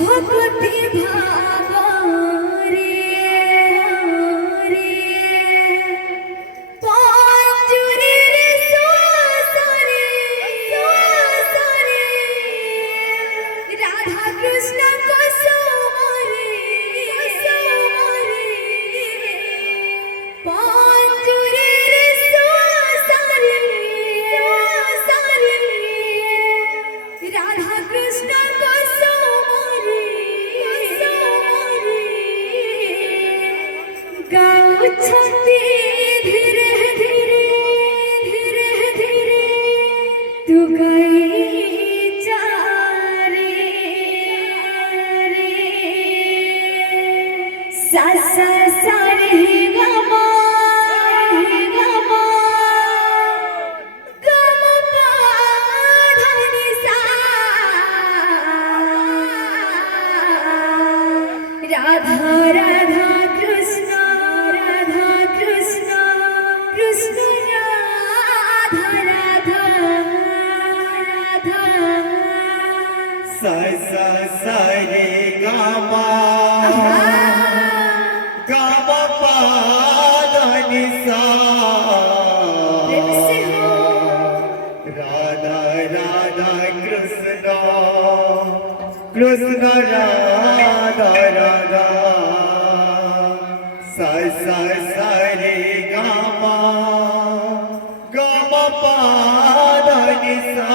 भक्ति भावरे पांजुरी रे सोसरे राधा कृष्ण को सोमरे पांजुरी रे सोसरे राधा कृष्ण को सोमरे गाउछन्ति धीरे धीरे तू गाई जा रे सा सा सा रे गा मा पा धा नि सा राधा राधा कृष्ण कृष्ण राधा राधा सा सा सा रे गा मा गा मा पा धा नि सा राधा राधा कृष्ण कृष्ण राधा राधा सा सा सा रे गा मा पा धा नि सा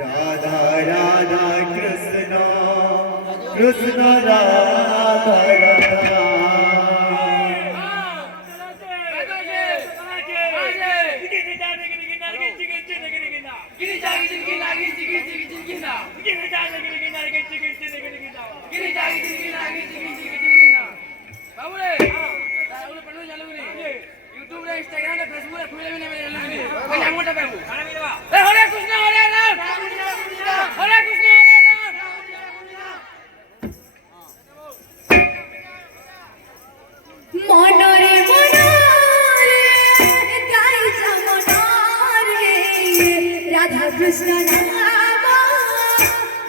राधा राधा कृष्ण कृष्ण राधा राधा YouTube रे Instagram रे Facebook रे खुले में कोई अंगूठा पे हरे कृष्ण हरे राम हरे कृष्ण हरे राम मनरे गाई जा मनरे राधा कृष्ण नाम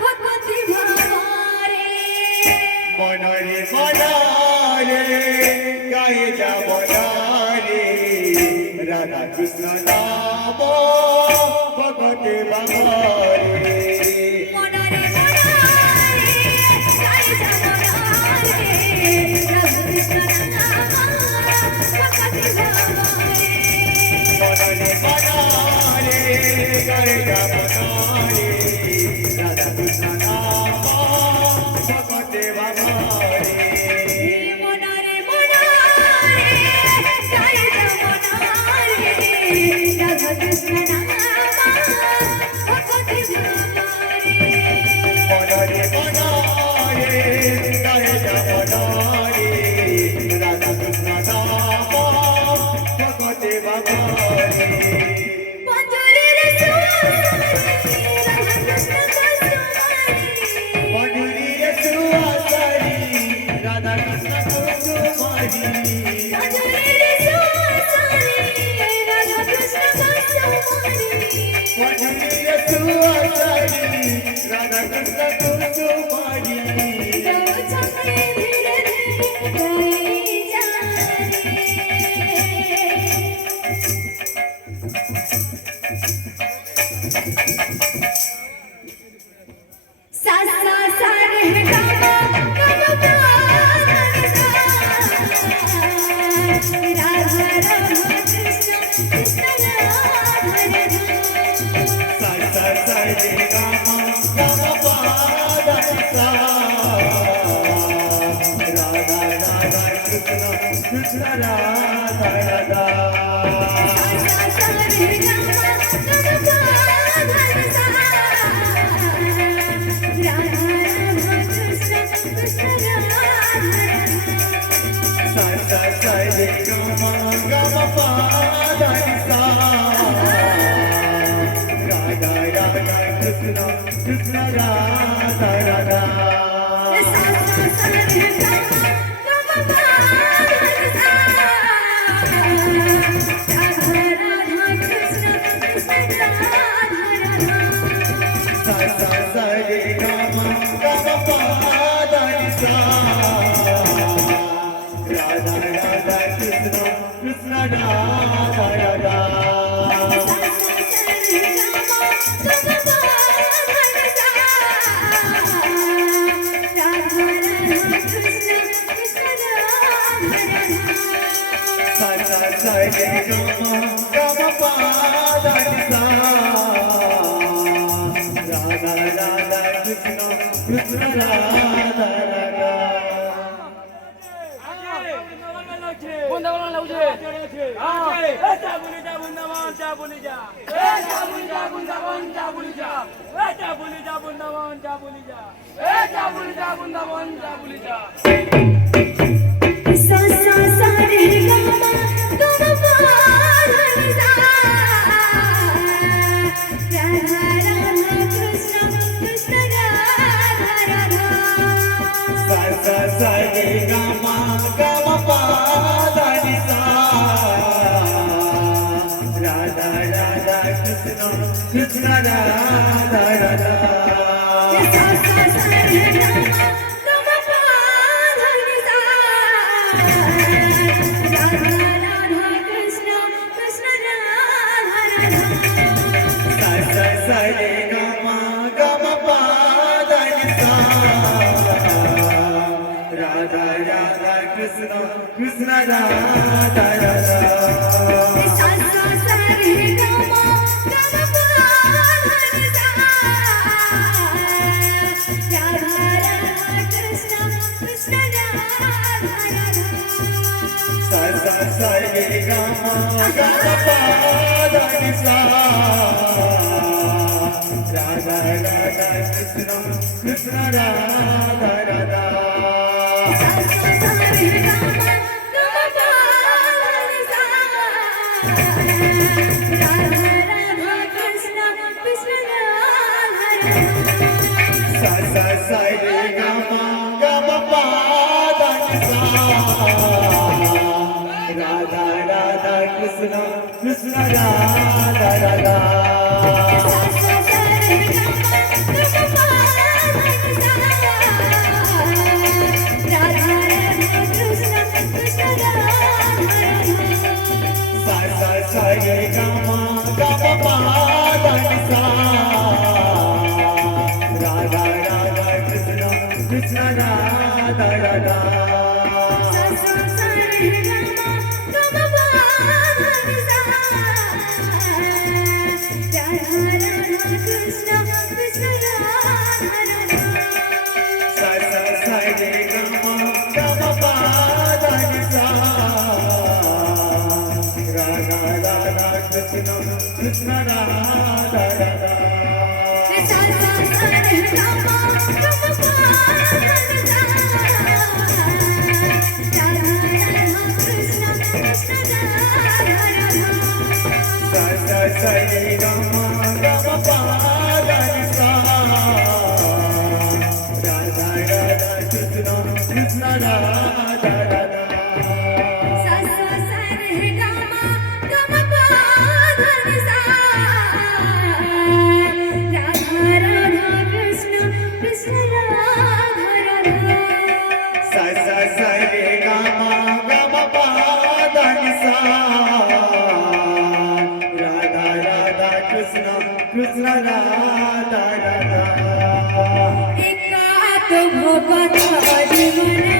भक्ति भावरे मनरे गाय जा मनरे राधा कृष्ण नाम भगवते भगवारे मनरे गाई जा मनरे राधा कृष्ण नाम भक्ति भावरे मनरे गाय जा मनरे राधा कृष्ण नाम भगवते भगवारे मनरे गाई जा मनरे राधा कृष्ण नाम भक्ति भावरे मनरे गाय जा मनरे राधा कृष्ण नाम भगवते भगवारे पंजुरी रे सोसरे राधा कृष्ण को सोमरे मधुरी सुवासरी राधा कृष्ण को सुमारी पंजुरी रे सोसरे राधा कृष्ण को सोमरे मधुरी सुवासरी राधा कृष्ण को सुमारी गाउछन्ति धीरे गाई जा सा सा सा रे गा मा पा धा नि सा राधा राधा कृष्ण कृष्ण राधा राधा सा सा सा रे गा मा पा धा नि सा राधा राधा कृष्ण कृष्ण राधा राधा सा सा सा रे गा मा पा धा नि सा राधा राधा कृष्ण कृष्ण राधा राधा राधा कृष्ण कृष्ण कृष्ण राधा राधा वृंदावन लावजे हा जा बोली जा वृंदावन जा बोली जा जा बोली जा वृंदावन जा बोली जा जा बोली जा वृंदावन जा बोली जा जा बोली जा वृंदावन जा बोली जा सा सा सा रे गा मा गा मा पा धा नि सा राधा राधा कृष्ण कृष्ण राधा राधा सा सा सा रे गा मा पा धा नि सा राधा राधा कृष्ण कृष्ण राधा राधा सा सा सा रे गा मा गा मा पा धा नि सा राधा राधा कृष्ण कृष्ण राधा राधा सा सा सा रे गा मा पा धा नि सा राधा राधा कृष्ण कृष्ण राधा राधा सा सा सा रे गा मा गा मा पा धा नि सा राधा राधा कृष्ण कृष्ण राधा राधा सा सा सा रे गा मा पा धा नि सा राधा राधा कृष्ण कृष्ण राधा राधा सा सा सा रे गा मा गा मा पा धा नि सा राधा राधा कृष्ण कृष्ण राधा राधा सा सा सा रे गा मा पा धा नि सा राधा राधा कृष्ण कृष्ण राधा राधा सा सा सा रे गा मा गा मा पा धा नि सा राधा राधा कृष्ण कृष्ण राधा राधा सा सा सा रे गा मा पा धा नि सा राधा राधा कृष्ण कृष्ण राधा राधा सा सा सा रे गा मा गा मा पा धा नि सा राधा राधा कृष्ण कृष्ण राधा राधा सा सा सा रे गा मा पा धा नि सा राधा राधा कृष्ण कृष्ण राधा राधा सा सा सा रे गा मा गा मा पा धा नि सा राधा राधा कृष्ण कृष्ण राधा राधा सा सा सा रे गा मा पा धा नि सा राधा राधा कृष्ण कृष्ण राधा राधा सा सा सा रे गा मा गा मा पा धा नि सा राधा राधा कृष्ण कृष्ण राधा राधा सा सा सा रे गा मा पा धा नि सा राधा राधा कृष्ण कृष्ण राधा राधा एकात भवता जीवना